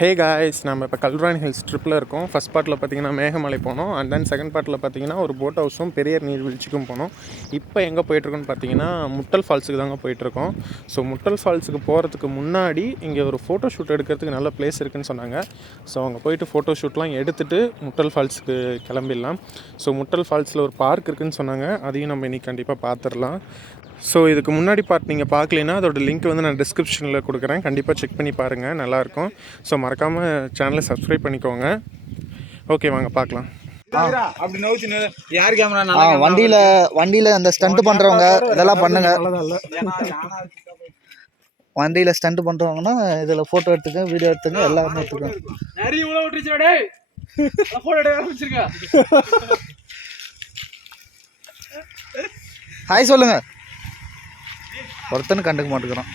Hey guys, நம்ம இப்போ Kalvarayan hills ட்ரிப்பில் இருக்கோம். ஃபஸ்ட் பார்ட்டில் பார்த்தீங்கன்னா மேகமலை போனோம். அண்ட் தென் செகண்ட் பார்ட்டில் பார்த்தீங்கன்னா ஒரு போட் ஹவுஸும் பெரியார் நீர்வீழ்ச்சிக்கும் போனோம். இப்போ எங்கே போயிட்டுருக்கோன்னு பார்த்தீங்கன்னா முட்டல் ஃபால்ஸுக்கு தாங்க போயிட்டுருக்கோம். ஸோ முட்டல் ஃபால்ஸுக்கு போகிறதுக்கு முன்னாடி இங்கே ஒரு ஃபோட்டோ ஷூட் எடுக்கிறதுக்கு நல்ல பிளேஸ் இருக்குதுன்னு சொன்னாங்க. ஸோ அங்கே போயிட்டு ஃபோட்டோ ஷூட்லாம் எடுத்துகிட்டு முட்டல் ஃபால்ஸுக்கு கிளம்பிடலாம். ஸோ முட்டல் ஃபால்ஸில் ஒரு பார்க் இருக்குதுன்னு சொன்னாங்க. அதையும் நம்ம இன்றைக்கி கண்டிப்பாக பார்த்துடலாம். ஸோ இதுக்கு முன்னாடி பார்ட் நீங்கள் பார்க்கலைன்னா அதோட லிங்க் வந்து நான் டிஸ்கிரிப்ஷனில் கொடுக்குறேன். கண்டிப்பாக செக் பண்ணி பாருங்கள், நல்லாயிருக்கும். ஸோ மறக்காமல் சேனலை சப்ஸ்கிரைப் பண்ணிக்கோங்க. ஓகே, வாங்க பார்க்கலாம். வண்டியில் அந்த ஸ்டண்ட் பண்ணுறவங்க இதெல்லாம் பண்ணுங்க. வண்டியில் ஸ்டண்ட் பண்ணுறவங்கன்னா இதில் ஃபோட்டோ எடுத்துக்க, வீடியோ எடுத்துக்க, எல்லாமே எடுத்துக்க. ஹாய் சொல்லுங்க. ஒருத்தனு கண்டுக்க மாட்டேங்கிறான்.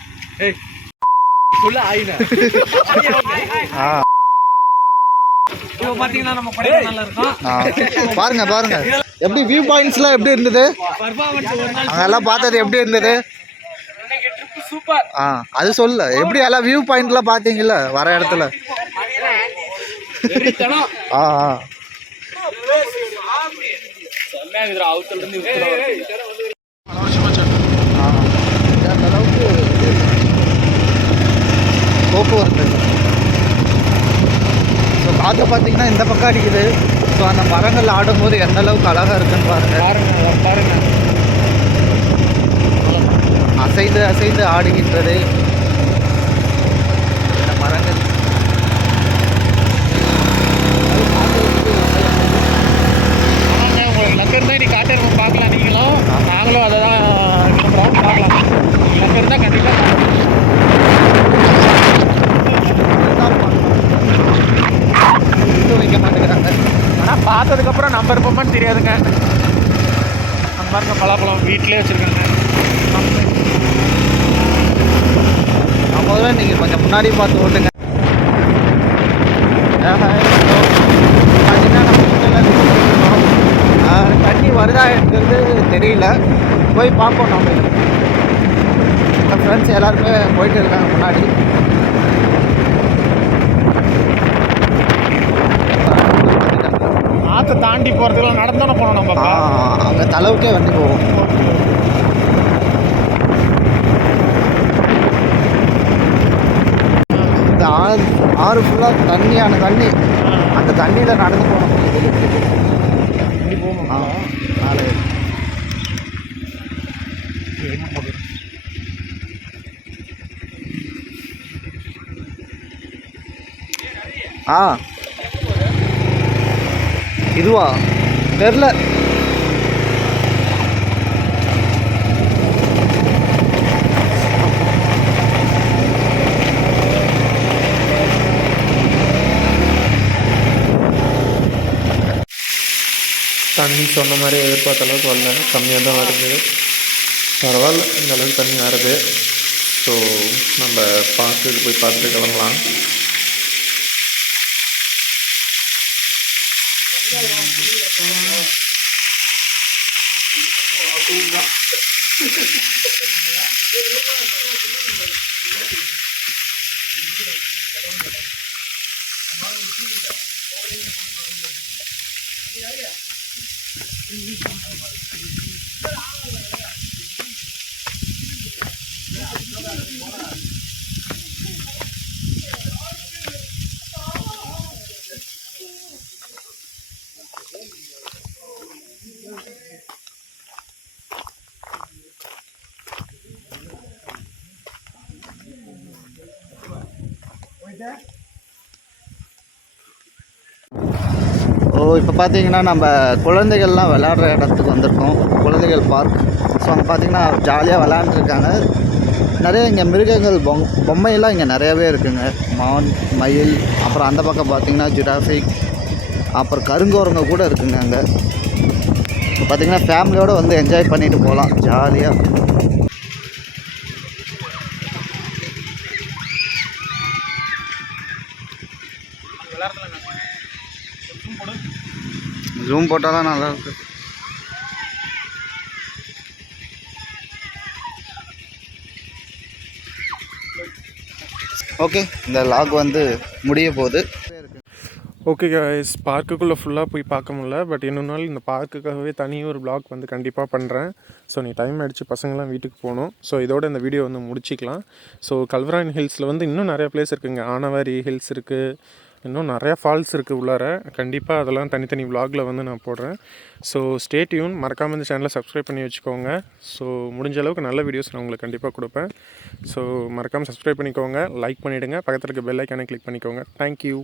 பாருங்க பாருங்க எப்படி வியூ பாயிண்ட்ஸ்லாம் எப்படி இருந்தது, அங்கெல்லாம் பார்த்தது எப்படி இருந்தது. அது சொல்ல எப்படி எல்லாம் வியூ பாயிண்ட்லாம் பார்த்தீங்கல்ல வர இடத்துல. போக்குவரத்து ஸோ காற்று பார்த்தீங்கன்னா இந்த பக்கம் அடிக்குது. ஸோ அந்த மரங்கள் ஆடும்போது எந்த அளவுக்கு அழகாக இருக்குன்னு பாருங்க. அசைந்து அசைந்து ஆடுகின்றது இந்த மரங்கள். உங்களுக்கு லக்கு இருந்தால் நீ காட்டேருக்கும் பார்க்கலாம். நீங்களும் நாங்களும் அதை தான் பார்க்கலாம். லக்கு இருந்தால் கண்டிப்பாக வைக்க மாட்டேங்கிறாங்க. ஆனால் பார்த்ததுக்கப்புறம் நம்ம இருப்போமான்னு தெரியாதுங்க. அந்த பாருங்க பலாப்பழம் வீட்டிலே வச்சுருக்காங்க. முதல்ல நீங்கள் கொஞ்சம் முன்னாடி பார்த்து ஓட்டுங்க. தண்ணி வருதா இருக்கிறது தெரியல, போய் பார்ப்போம். நம்ம ஃப்ரெண்ட்ஸ் எல்லாருமே போயிட்டு இருக்காங்க முன்னாடி. ஆற்றை தாண்டி போகிறதுக்குலாம் நடந்தானே போனோம். நம்ம அங்கே தளவுக்கே வண்டி போவோம். இந்த ஆறு ஃபுல்லாக தண்ணியான தண்ணி. அந்த தண்ணியில் நடந்து போகணும். இப்படி போகணும். நாளை இதுவா தெரில. தண்ணி சொன்ன மாதிரி எதிர்பார்த்த அளவுக்கு வரல, கம்மியாக தான் வருது. பரவாயில்ல, இந்த அளவுக்கு தண்ணி வருது. ஸோ நம்ம பார்க்குக்கு போய் பார்த்துட்டு கிளம்பலாம். இப்போ பார்த்தீங்கன்னா நம்ம குழந்தைகள்லாம் விளையாடுற இடத்துக்கு வந்திருக்கோம். குழந்தைகள் பார்க். ஸோ அங்கே பார்த்தீங்கன்னா ஜாலியாக விளையாண்டுருக்காங்க. நிறைய இங்கே மிருகங்கள் பொம்மையெல்லாம் இங்கே நிறையாவே இருக்குங்க. மான், மயில், அப்புறம் அந்த பக்கம் பார்த்தீங்கன்னா ஜிராஃபிக், அப்புறம் கருங்கோரங்க கூட இருக்குங்க. அங்கே இப்போ பார்த்தீங்கன்னா ஃபேமிலியோடு வந்து என்ஜாய் பண்ணிட்டு போகலாம் ஜாலியாக. ஜூம் போட்டால் தான் நல்லாயிருக்கு. ஓகே, இந்த லாக் வந்து முடிய போகுது. ஓகே கைஸ், பார்க்குக்குள்ளே ஃபுல்லாக போய் பார்க்க முடியல. பட் இன்னொரு நாள் இந்த பார்க்குக்காகவே தனியாக ஒரு vlog வந்து கண்டிப்பாக பண்ணுறேன். ஸோ நீ டைம் ஆகிடுச்சு, பசங்களாம் வீட்டுக்கு போகணும். ஸோ இதோட இந்த வீடியோ வந்து முடிச்சிக்கலாம். ஸோ கல்வராயன் ஹில்ஸில் வந்து இன்னும் நிறையா பிளேஸ் இருக்குதுங்க. ஆனவாரி ஹில்ஸ் இருக்குது, இன்னும் நிறையா ஃபால்ஸ் இருக்குது உள்ளார. கண்டிப்பாக அதெல்லாம் தனித்தனி vlogல வந்து நான் போடுறேன். ஸோ ஸ்டே டியூன், மறக்காமல் இந்த சேனலை சப்ஸ்கிரைப் பண்ணி வச்சுக்கோங்க. ஸோ முடிஞ்ச அளவுக்கு நல்ல வீடியோஸ் நான் உங்களுக்கு கண்டிப்பாக கொடுப்பேன். ஸோ மறக்காமல் சப்ஸ்கிரைப் பண்ணிக்கோங்க, லைக் பண்ணிவிடுங்க, பக்கத்தில் இருக்க பெல் ஐக்கானை கிளிக் பண்ணிக்கோங்க. தேங்க்யூ.